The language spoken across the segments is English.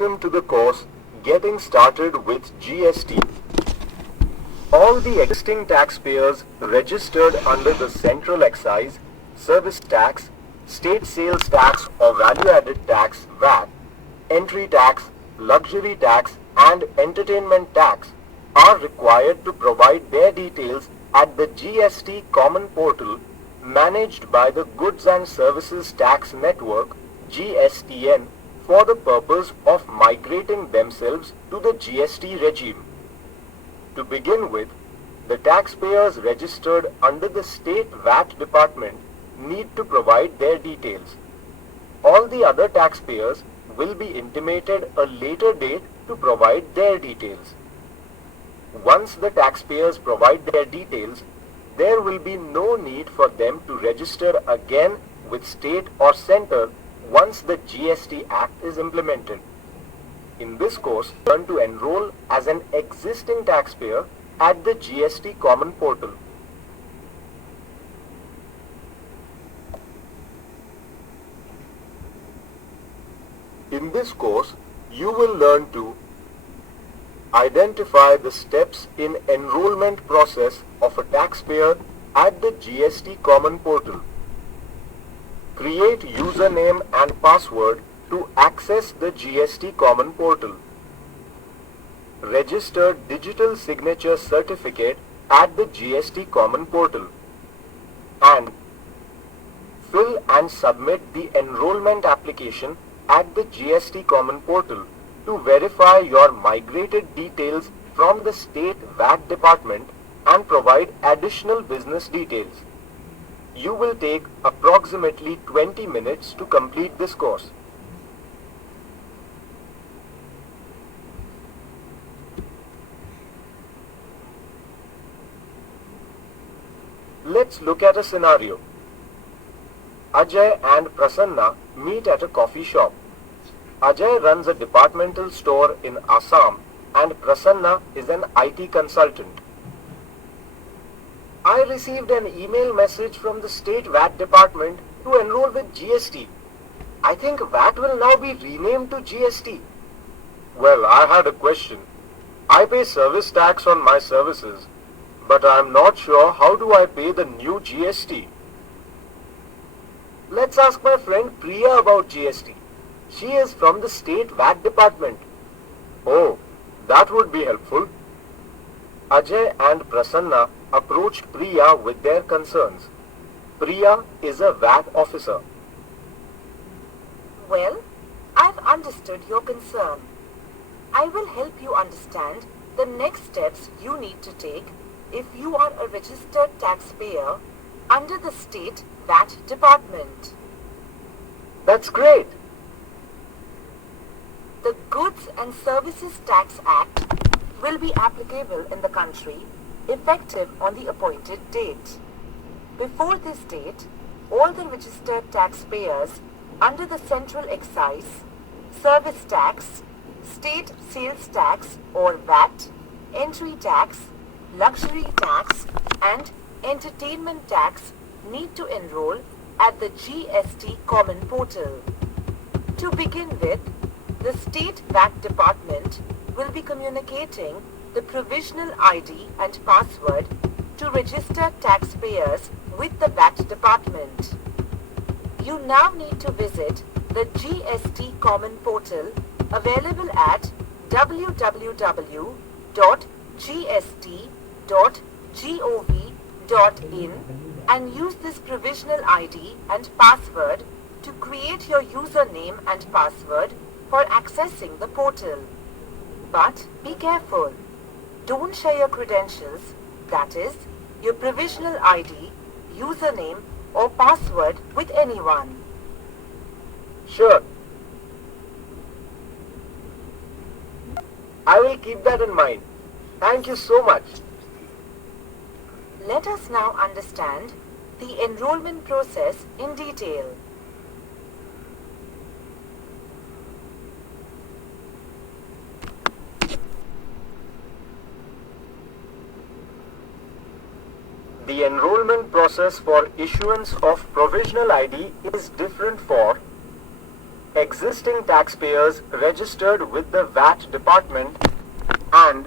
Welcome to the course Getting Started with GST. All the existing taxpayers registered under the Central Excise, Service Tax, State Sales Tax or Value Added Tax (VAT), Entry Tax, Luxury Tax and Entertainment Tax are required to provide their details at the GST Common Portal managed by the Goods and Services Tax Network (GSTN) for the purpose of migrating themselves to the GST regime. To begin with, the taxpayers registered under the State VAT Department need to provide their details. All the other taxpayers will be intimated a later date to provide their details. Once the taxpayers provide their details, there will be no need for them to register again with state or center once the GST Act is implemented. In this course, learn to enroll as an existing taxpayer at the GST Common Portal. In this course, you will learn to identify the steps in enrollment process of a taxpayer at the GST Common Portal. Create username and password to access the GST Common Portal. Register digital signature certificate at the GST Common Portal. And fill and submit the enrollment application at the GST Common Portal to verify your migrated details from the State VAT Department and provide additional business details. You will take approximately 20 minutes to complete this course. Let's look at a scenario. Ajay and Prasanna meet at a coffee shop. Ajay runs a departmental store in Assam and Prasanna is an IT consultant. I received an email message from the State VAT Department to enroll with GST. I think VAT will now be renamed to GST. Well, I had a question. I pay service tax on my services, but I am not sure how do I pay the new GST. Let's ask my friend Priya about GST. She is from the State VAT Department. Oh, that would be helpful. Ajay and Prasanna approached Priya with their concerns. Priya is a VAT officer. Well, I've understood your concern. I will help you understand the next steps you need to take if you are a registered taxpayer under the State VAT Department. That's great. The Goods and Services Tax Act will be applicable in the country effective on the appointed date. Before this date, all the registered taxpayers under the Central Excise, Service Tax, State Sales Tax or VAT, Entry Tax, Luxury Tax and Entertainment Tax need to enroll at the GST Common Portal. To begin with, the State VAT Department will be communicating the provisional ID and password to registered taxpayers with the VAT Department. You now need to visit the GST Common Portal available at www.gst.gov.in and use this provisional ID and password to create your username and password for accessing the portal. But be careful. Don't share your credentials, that is, your provisional ID, username or password with anyone. Sure. I will keep that in mind. Thank you so much. Let us now understand the enrollment process in detail. The enrollment process for issuance of provisional ID is different for existing taxpayers registered with the VAT department and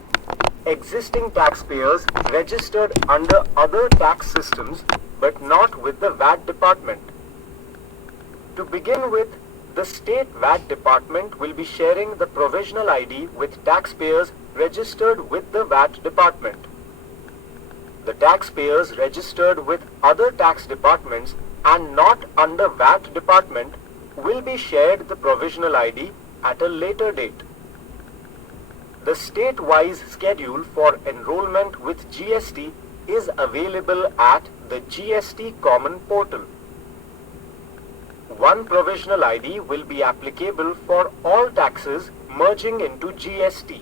existing taxpayers registered under other tax systems but not with the VAT department. To begin with, the state VAT department will be sharing the provisional ID with taxpayers registered with the VAT department. The taxpayers registered with other tax departments and not under VAT department will be shared the provisional ID at a later date. The state-wise schedule for enrollment with GST is available at the GST Common Portal. One provisional ID will be applicable for all taxes merging into GST.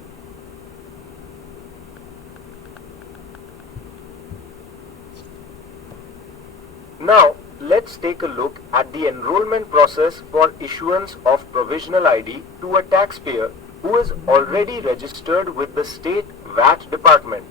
Now, let's take a look at the enrollment process for issuance of provisional ID to a taxpayer who is already registered with the state VAT department.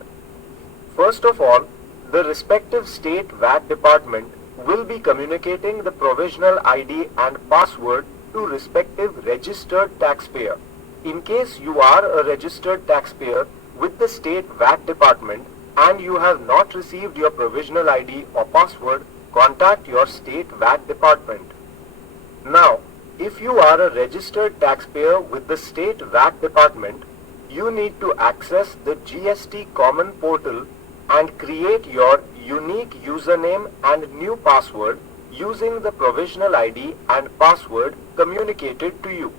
First of all, the respective state VAT department will be communicating the provisional ID and password to respective registered taxpayer. In case you are a registered taxpayer with the state VAT department and you have not received your provisional ID or password, contact your state VAT department. Now, if you are a registered taxpayer with the state VAT department, you need to access the GST Common Portal and create your unique username and new password using the provisional ID and password communicated to you.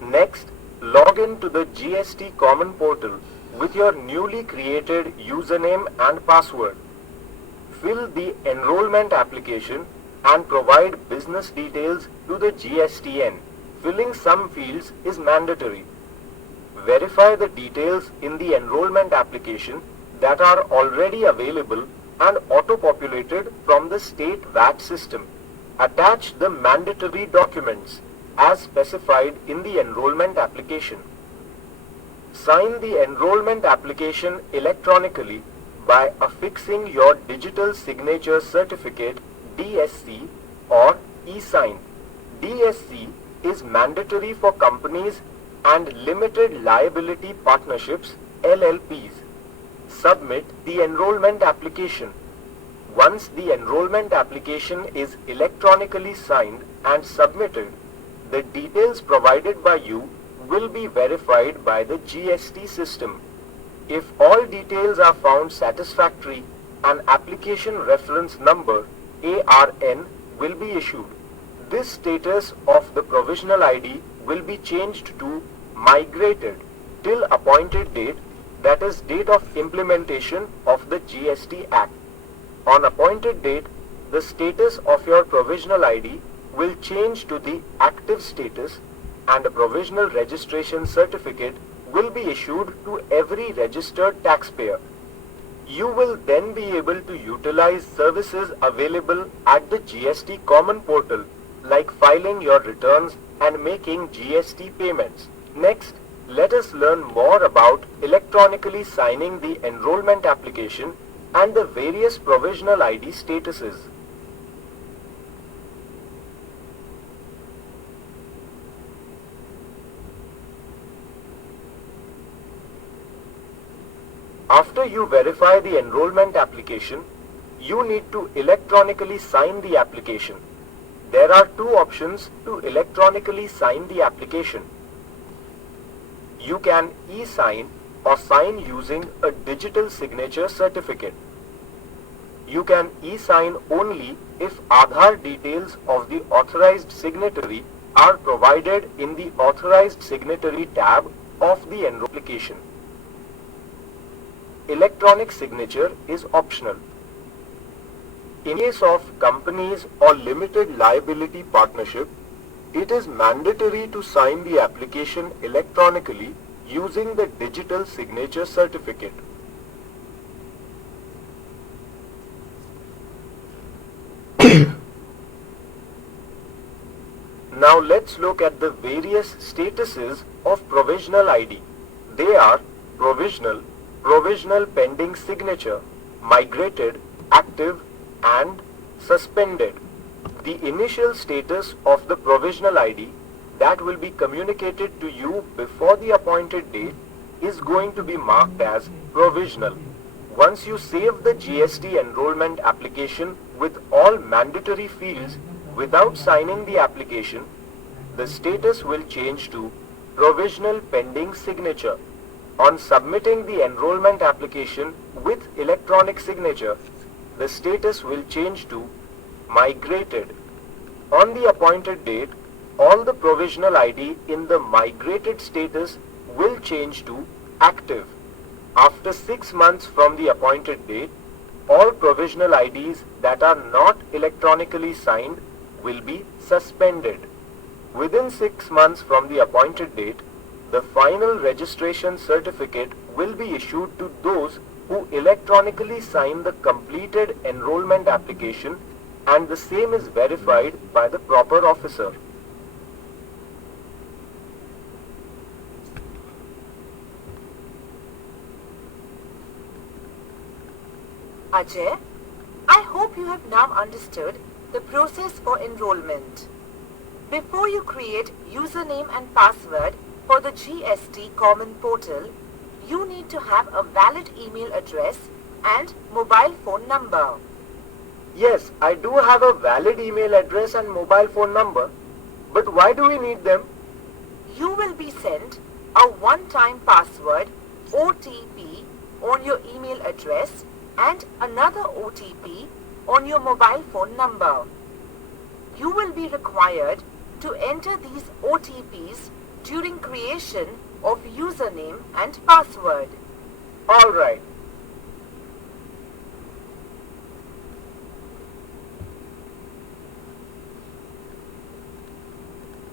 Next, log in to the GST Common Portal with your newly created username and password. Fill the enrollment application and provide business details to the GSTN. Filling some fields is mandatory. Verify the details in the enrollment application that are already available and auto-populated from the state VAT system. Attach the mandatory documents as specified in the enrollment application. Sign the enrollment application electronically by affixing your digital signature certificate DSC or e-sign. DSC is mandatory for companies and limited liability partnerships LLPs. Submit the enrollment application. Once the enrollment application is electronically signed and submitted, the details provided by you will be verified by the GST system. If all details are found satisfactory, an application reference number ARN will be issued. This status of the provisional ID will be changed to migrated till appointed date, that is date of implementation of the GST Act. On appointed date, the status of your provisional ID will change to the active status and a provisional registration certificate will be issued to every registered taxpayer. You will then be able to utilize services available at the GST Common Portal like filing your returns and making GST payments. Next, let us learn more about electronically signing the enrollment application and the various provisional ID statuses. After you verify the enrollment application, you need to electronically sign the application. There are two options to electronically sign the application. You can e-sign or sign using a digital signature certificate. You can e-sign only if Aadhaar details of the authorized signatory are provided in the Authorized Signatory tab of the enrollment application. Electronic signature is optional. In case of companies or limited liability partnership, it is mandatory to sign the application electronically using the digital signature certificate. Now let's look at the various statuses of provisional ID. They are provisional, provisional pending signature, migrated, active, and suspended. The initial status of the provisional ID that will be communicated to you before the appointed date is going to be marked as provisional. Once you save the GST enrollment application with all mandatory fields without signing the application, the status will change to provisional pending signature. On submitting the enrollment application with electronic signature, the status will change to migrated. On the appointed date, all the provisional ID in the migrated status will change to active. After 6 months from the appointed date, all provisional IDs that are not electronically signed will be suspended. Within 6 months from the appointed date, the final registration certificate will be issued to those who electronically sign the completed enrollment application, and the same is verified by the proper officer. Ajay, I hope you have now understood the process for enrollment. Before you create username and password for the GST Common Portal, you need to have a valid email address and mobile phone number. Yes, I do have a valid email address and mobile phone number, but why do we need them? You will be sent a one-time password OTP on your email address and another OTP on your mobile phone number. You will be required to enter these OTPs during creation of username and password. Alright.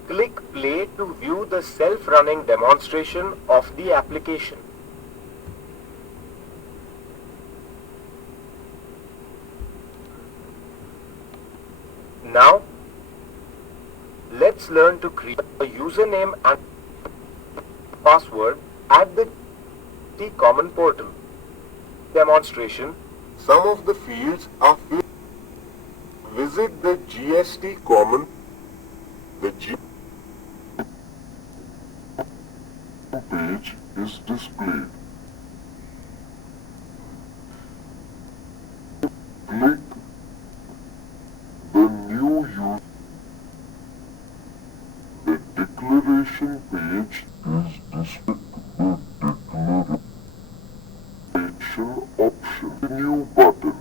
Click play to view the self-running demonstration of the application. Now, let's learn to create a username and password at the GST Common Portal. Demonstration. Some of the fields are filled. Visit the GST Common. The page is displayed. Click the new user. The declaration page is displayed. The declaration option. The new button.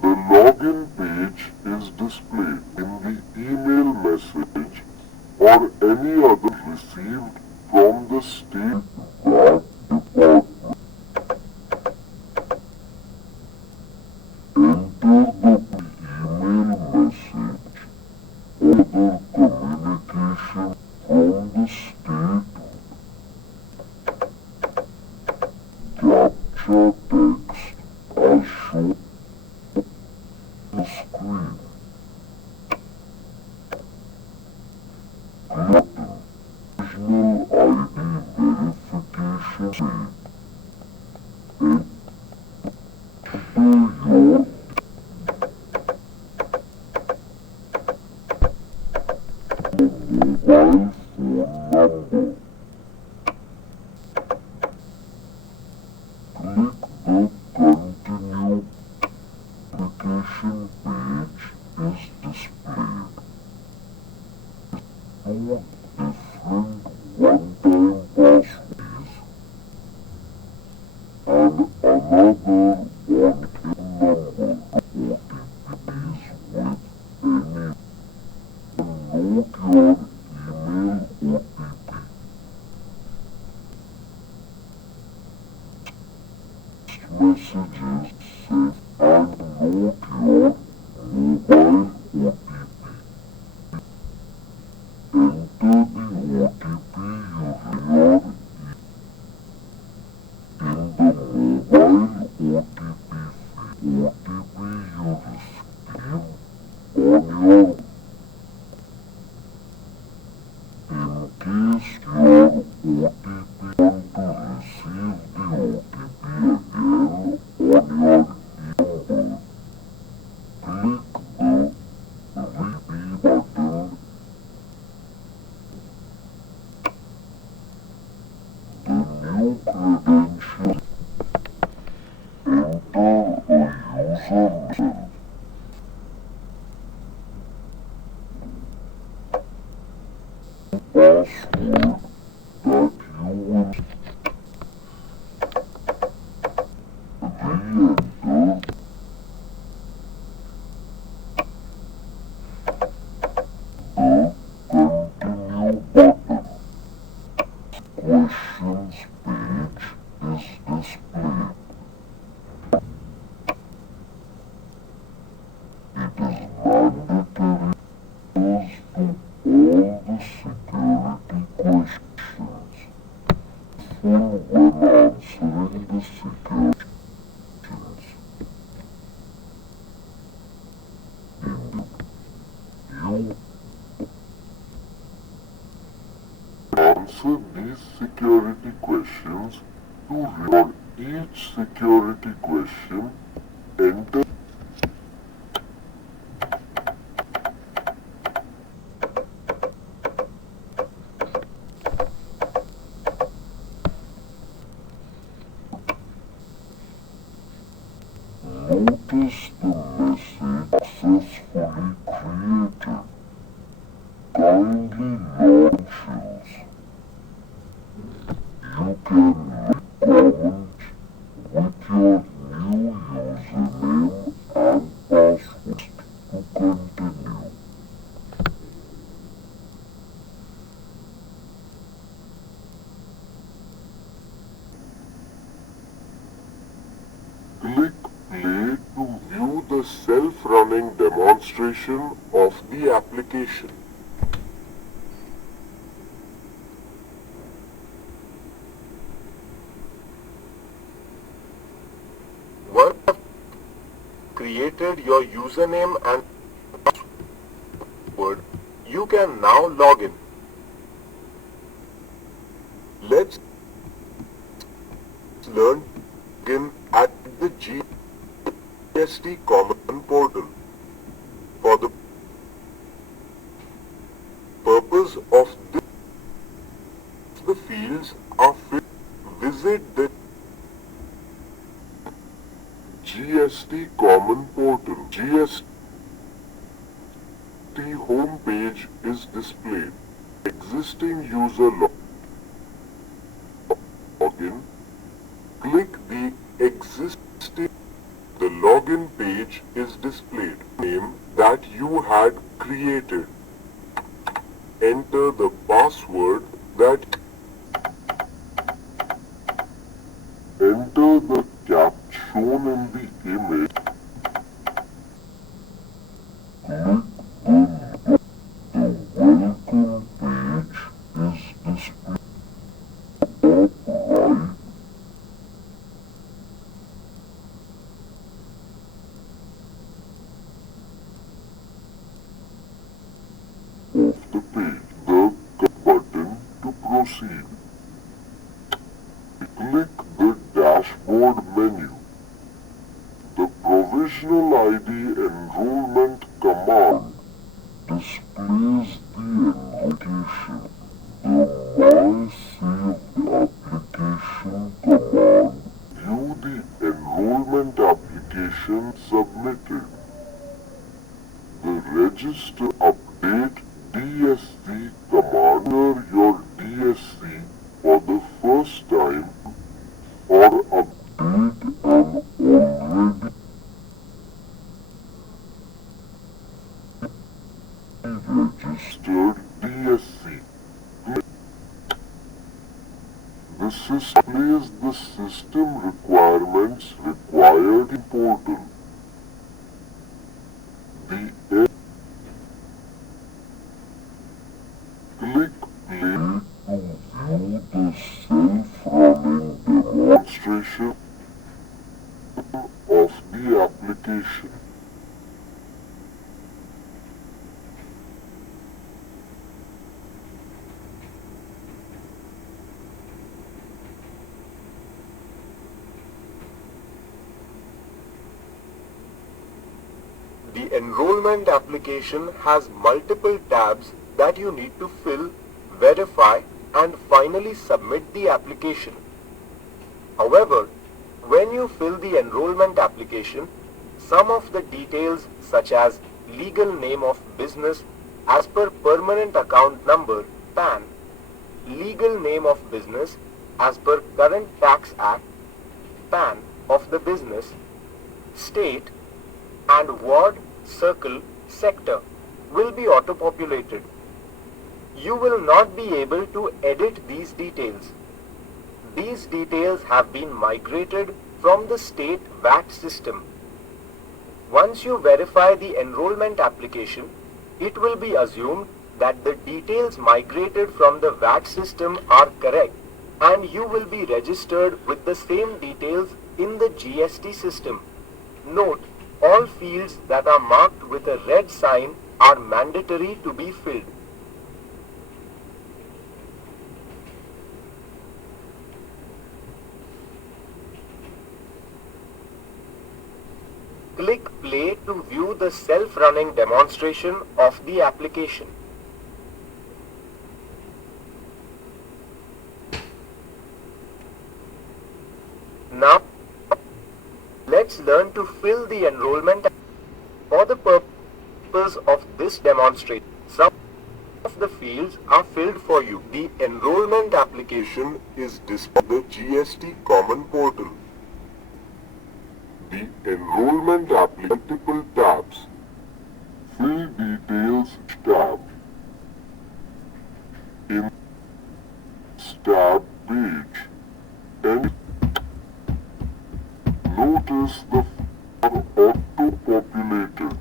The login page is displayed in the email message or any other received from the State Guard Department. Enter the email message or the communication from the state. Capture text as shown on the screen. Button. National ID verification page. Enter your mobile phone number. Click the Continue. Application page is displayed. Two different one-time passwords and another one-time number. OTPs with any. Note your email OTP. Messages save and note your mobile OTP. Enter the OTP password that you will re-enter the continue button. Questions page is displayed. It is mandatory to all the security questions full when answering the security questions. You answer these security questions to for each security question. Enter notice the message successfully created. Kindly launches. You can make comment with your new username and password to continue. Click play to view the self-running demonstration of the application. Once you have created your username and password, you can now log in. Let's learn again at the GST Common Portal. For the purpose of this, the fields are filled. Visit the GST Common Portal. GST home page is displayed. Existing user login. Click the existing. The login page is displayed. Name that you had created. Enter the password that enter the cap shown in the image. Click the welcome page is displayed. Top right. Of the page, the button to proceed. Click the dashboard menu. The provisional ID enrollment command displays the application. The My Save Application command view the enrollment application submitted. The register update DSC command. Enter your DSC for the first time or update an already registered DSC. This displays the system requirements required in portal. Click play to view the self-running demonstration of the application. The enrollment application has multiple tabs that you need to fill, verify, and finally submit the application. However, when you fill the enrollment application, some of the details such as legal name of business as per permanent account number PAN, legal name of business as per current tax act, PAN of the business, state, and ward, circle, sector will be auto-populated. You will not be able to edit these details. These details have been migrated from the state VAT system. Once you verify the enrollment application, it will be assumed that the details migrated from the VAT system are correct and you will be registered with the same details in the GST system. Note, all fields that are marked with a red sign are mandatory to be filled. Click play to view the self-running demonstration of the application. Now, let's learn to fill the enrollment. For the purpose of this demonstration, some of the fields are filled for you. The enrollment application is displayed on the GST Common Portal. The enrollment multiple tabs. Fill details tab. In tab page. And notice the are auto-populated.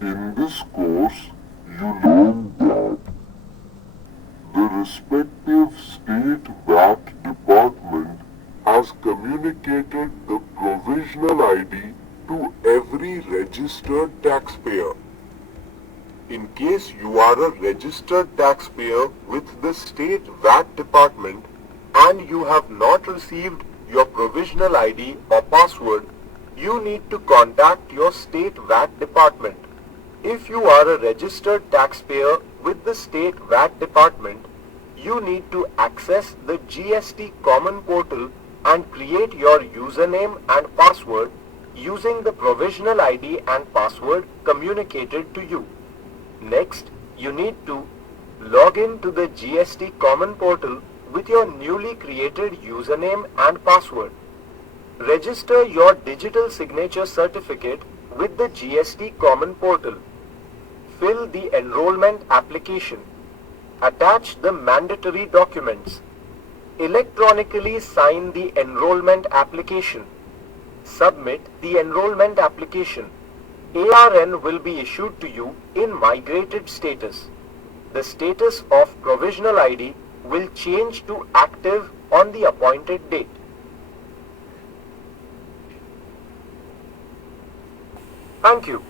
In this course, you learn that the respective state VAT department has communicated the provisional ID to every registered taxpayer. In case you are a registered taxpayer with the state VAT department and you have not received your provisional ID or password, you need to contact your state VAT department. If you are a registered taxpayer with the state VAT department, you need to access the GST Common Portal and create your username and password using the provisional ID and password communicated to you. Next, you need to log in to the GST Common Portal with your newly created username and password. Register your digital signature certificate with the GST Common Portal. Fill the enrollment application. Attach the mandatory documents. Electronically sign the enrollment application. Submit the enrollment application. ARN will be issued to you in migrated status. The status of provisional ID will change to active on the appointed date. Thank you.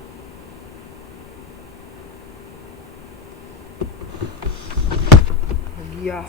Yeah.